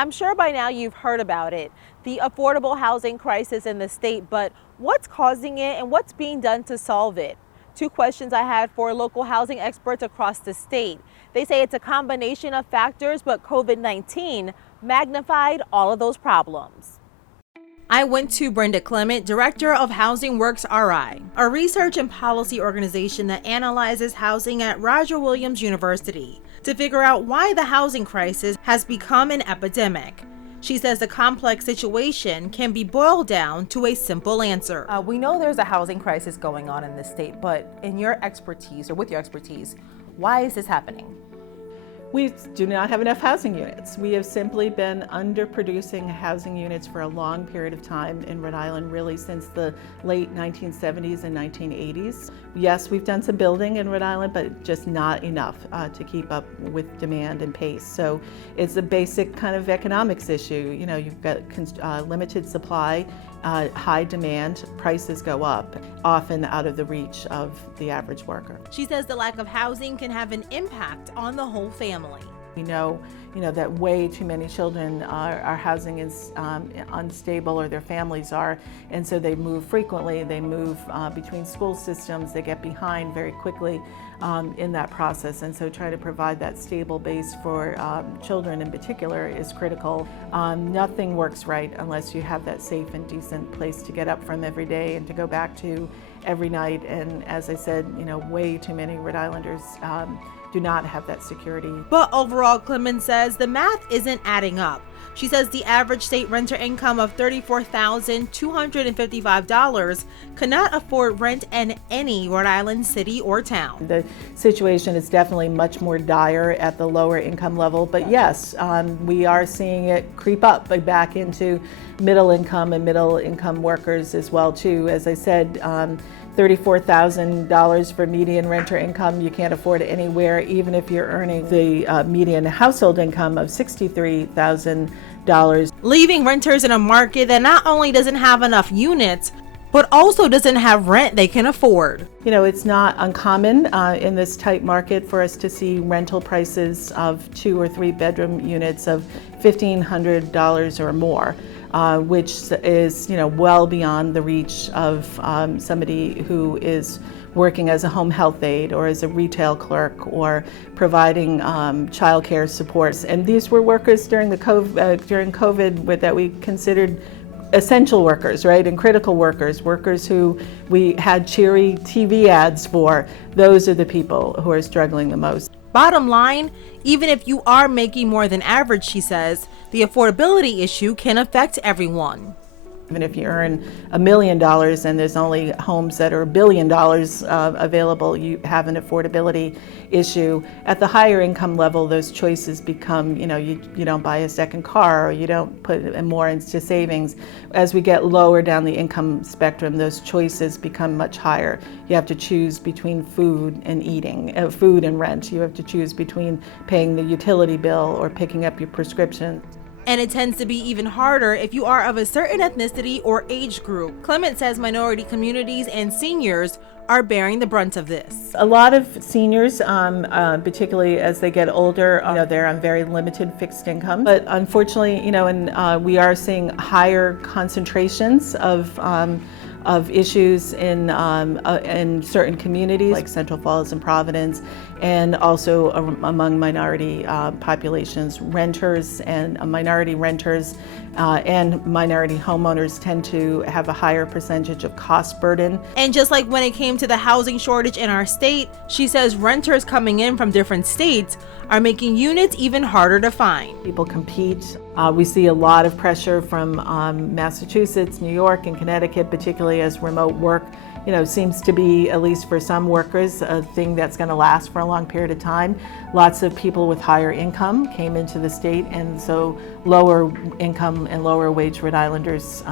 I'm sure by now you've heard about it, the affordable housing crisis in the state, but what's causing it and what's being done to solve it? Two questions I had for local housing experts across the state. They say it's a combination of factors, but COVID-19 magnified all of those problems. I went to Brenda Clement, Director of Housing Works RI, a research and policy organization that analyzes housing at Roger Williams University, to figure out why the housing crisis has become an epidemic. She says the complex situation can be boiled down to a simple answer. We know there's a housing crisis going on in this state, but in your expertise, or with your expertise, why is this happening? We do not have enough housing units. We have simply been underproducing housing units for a long period of time in Rhode Island, really since the late 1970s and 1980s. Yes, we've done some building in Rhode Island, but just not enough to keep up with demand and pace. So it's a basic kind of economics issue. You know, you've got limited supply, high demand, prices go up, often out of the reach of the average worker. She says the lack of housing can have an impact on the whole family. We know that way too many children our housing is unstable, or their families are, and so they move frequently. They move between school systems. They get behind very quickly in that process, and so trying to provide that stable base for children in particular is critical. Nothing works right unless you have that safe and decent place to get up from every day and to go back to every night. And as I said, way too many Rhode Islanders do not have that security. But overall, Clemens says the math isn't adding up. She says the average state renter income of $34,255 cannot afford rent in any Rhode Island city or town. The situation is definitely much more dire at the lower income level, but yes, we are seeing it creep up back into middle income and middle income workers as well too. As I said, $34,000 for median renter income. You can't afford it anywhere, even if you're earning the median household income of $63,000. Leaving renters in a market that not only doesn't have enough units, but also doesn't have rent they can afford. It's not uncommon in this tight market for us to see rental prices of 2 or 3 bedroom units of $1,500 or more. Which is, well beyond the reach of somebody who is working as a home health aide or as a retail clerk or providing childcare supports. And these were workers during COVID that we considered essential workers, right, and critical workers who we had cheery TV ads for. Those are the people who are struggling the most. Bottom line, even if you are making more than average, she says, the affordability issue can affect everyone. Even if you earn $1 million and there's only homes that are $1 billion available, you have an affordability issue. At the higher income level, those choices become, you don't buy a second car, or you don't put more into savings. As we get lower down the income spectrum, those choices become much higher. You have to choose between food and eating, food and rent. You have to choose between paying the utility bill or picking up your prescription. And it tends to be even harder if you are of a certain ethnicity or age group. Clement says minority communities and seniors are bearing the brunt of this. A lot of seniors, particularly as they get older, they're on very limited fixed income. But unfortunately, we are seeing higher concentrations of issues in certain communities like Central Falls and Providence, and also among minority populations. Renters and minority renters and minority homeowners tend to have a higher percentage of cost burden. And just like when it came to the housing shortage in our state, she says renters coming in from different states are making units even harder to find. People compete. We see a lot of pressure from Massachusetts, New York, and Connecticut, particularly as remote work seems to be, at least for some workers, a thing that's going to last for a long period of time. Lots of people with higher income came into the state, and so lower income and lower wage Rhode Islanders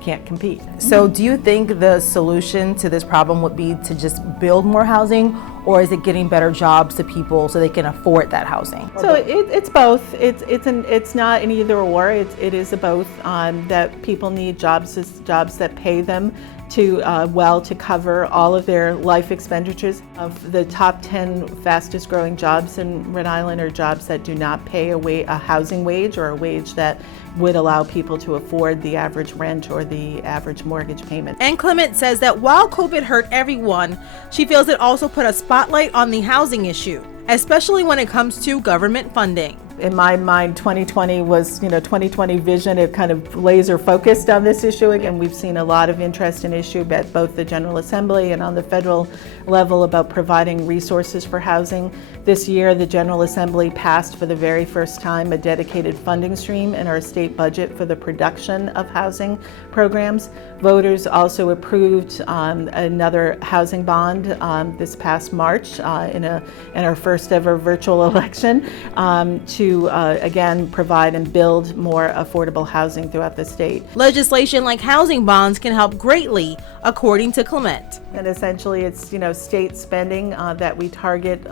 can't compete. So do you think the solution to this problem would be to just build more housing, or is it getting better jobs to people so they can afford that housing? So it's both. It's not an either or. It is a both. That people need jobs that pay them to cover all of their life expenditures. Of the top 10 fastest growing jobs in Rhode Island are jobs that do not pay a housing wage or a wage that would allow people to afford the average rent or the average mortgage payment. And Clement says that while COVID hurt everyone, she feels it also put a spotlight on the housing issue, especially when it comes to government funding. In my mind, 2020 was, 2020 vision. It kind of laser focused on this issue, and we've seen a lot of interest in issue at both the General Assembly and on the federal level about providing resources for housing. This year, the General Assembly passed for the very first time a dedicated funding stream in our state budget for the production of housing programs. Voters also approved another housing bond this past March in our first ever virtual election to again provide and build more affordable housing throughout the state. Legislation like housing bonds can help greatly, according to Clement. And essentially it's state spending that we target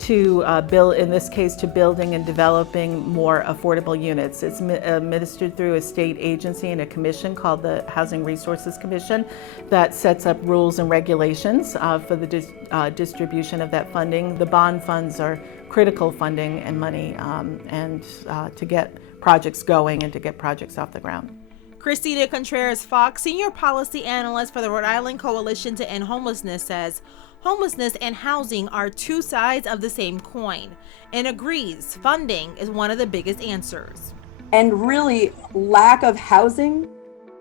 to build, in this case, to building and developing more affordable units. It's administered through a state agency and a commission called the Housing Resources Commission that sets up rules and regulations for the distribution of that funding. The bond funds are critical funding and money to get projects going and to get projects off the ground. Christina Contreras-Fox, Senior Policy Analyst for the Rhode Island Coalition to End Homelessness, says homelessness and housing are two sides of the same coin and agrees funding is one of the biggest answers. And really, lack of housing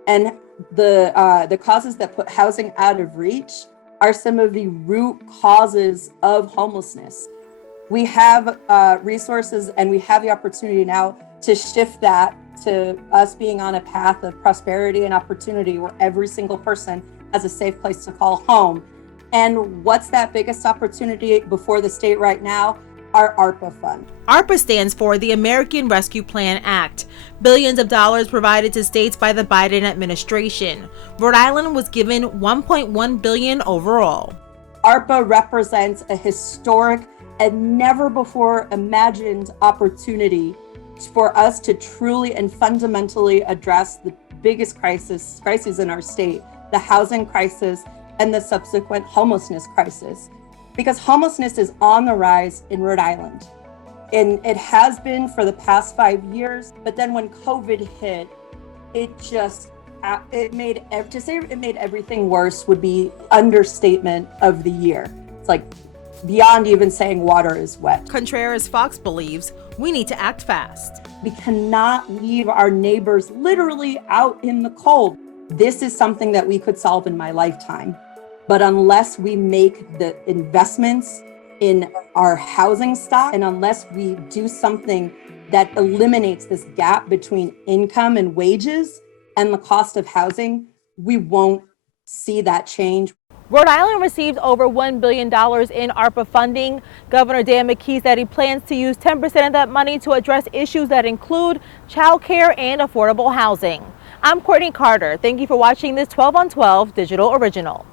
and the causes that put housing out of reach are some of the root causes of homelessness. We have resources and we have the opportunity now to shift that to us being on a path of prosperity and opportunity where every single person has a safe place to call home. And what's that biggest opportunity before the state right now? Our ARPA fund. ARPA stands for the American Rescue Plan Act. Billions of dollars provided to states by the Biden administration. Rhode Island was given $1.1 billion overall. ARPA represents a historic and never before imagined opportunity for us to truly and fundamentally address the biggest crises in our state, the housing crisis and the subsequent homelessness crisis. Because homelessness is on the rise in Rhode Island. And it has been for the past 5 years, but then when COVID hit, it made everything worse would be understatement of the year. It's like beyond even saying water is wet. Contreras-Fox believes we need to act fast. We cannot leave our neighbors literally out in the cold. This is something that we could solve in my lifetime. But unless we make the investments in our housing stock, and unless we do something that eliminates this gap between income and wages and the cost of housing, we won't see that change. Rhode Island received over $1 billion in ARPA funding. Governor Dan McKee said he plans to use 10% of that money to address issues that include childcare and affordable housing. I'm Courtney Carter. Thank you for watching this 12 on 12 digital original.